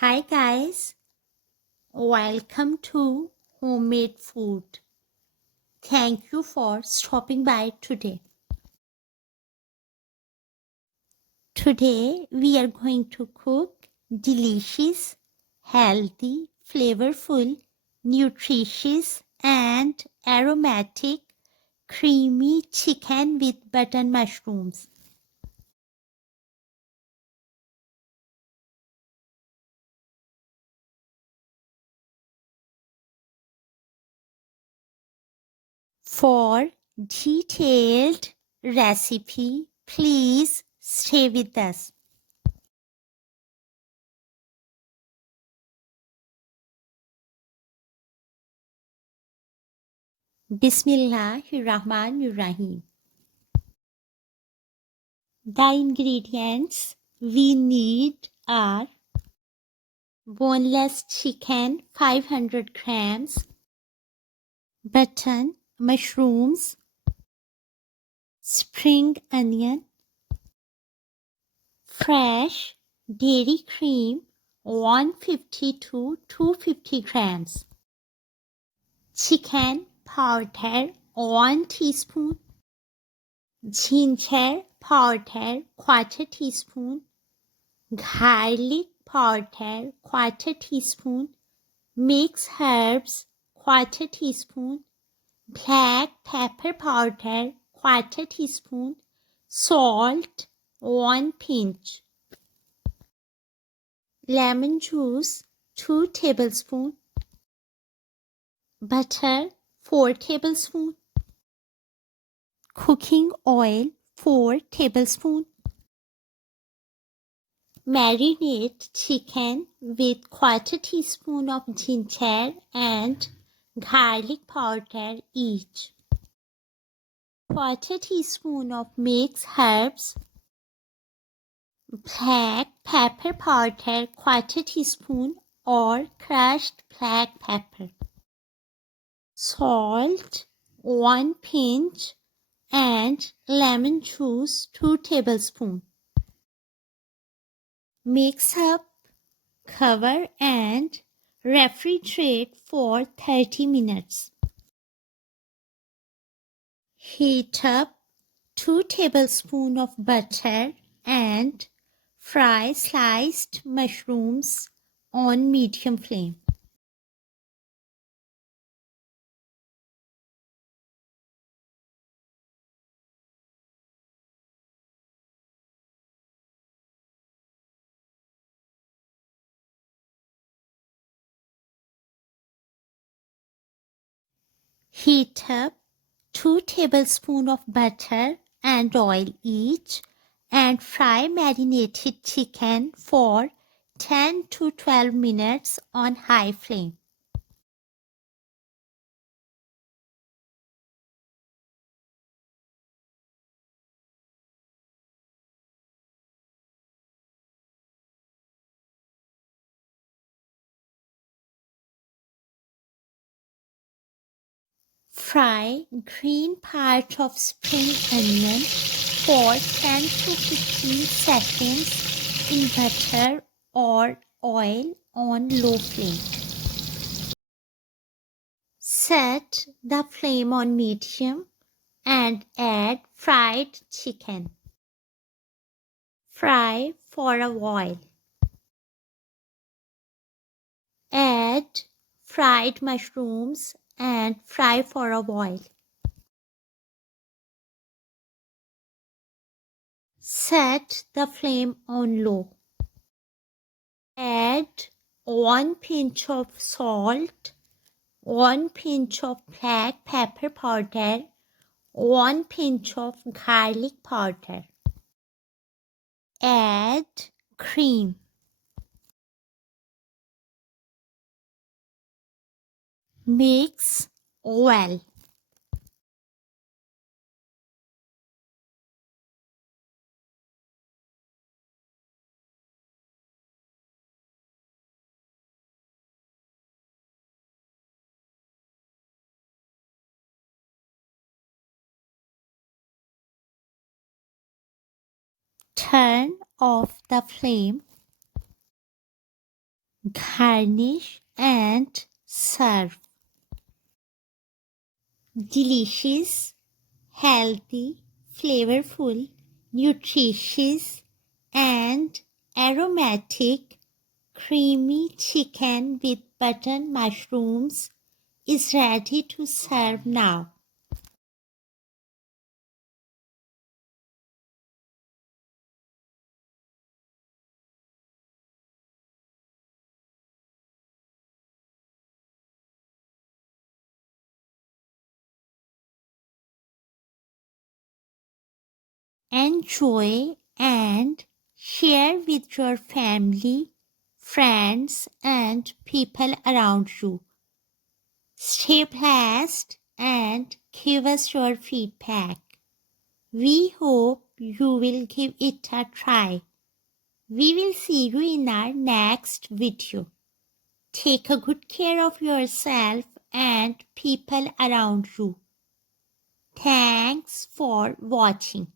Hi guys, welcome to Homemade Food. Thank you for stopping by today. Today we are going to cook delicious, healthy, flavorful, nutritious and aromatic creamy chicken with button mushrooms. For detailed recipe, please stay with us. Bismillahirrahmanirrahim. The ingredients we need are boneless chicken 500 grams, button mushrooms, spring onion, fresh dairy cream 150 to 250 grams, chicken powder 1 teaspoon, ginger powder quarter teaspoon, garlic powder quarter teaspoon, mixed herbs quarter teaspoon, black pepper powder quarter teaspoon, salt 1 pinch, lemon juice 2 tablespoons, butter 4 tablespoons, cooking oil 4 tablespoons. Marinate chicken with quarter teaspoon of ginger and garlic powder each. Quarter teaspoon of mixed herbs, black pepper powder quarter teaspoon or crushed black pepper, salt 1 pinch and lemon juice 2 tablespoons. Mix up, cover and refrigerate for 30 minutes. Heat up 2 tablespoons of butter and fry sliced mushrooms on medium flame. Heat up 2 tablespoons of butter and oil each and fry marinated chicken for 10 to 12 minutes on high flame. Fry green part of spring onion for 10 to 15 seconds in butter or oil on low flame. Set the flame on medium and add fried chicken. Fry for a while. Add fried mushrooms and fry for a while. Set the flame on low. Add 1 pinch of salt, 1 pinch of black pepper powder, 1 pinch of garlic powder. Add cream. Mix well. Turn off the flame. Garnish and serve. Delicious, healthy, flavorful, nutritious, and aromatic creamy chicken with button mushrooms is ready to serve now. Enjoy and share with your family, friends, and people around you. Stay blessed and give us your feedback. We hope you will give it a try. We will see you in our next video. Take a good care of yourself and people around you. Thanks for watching.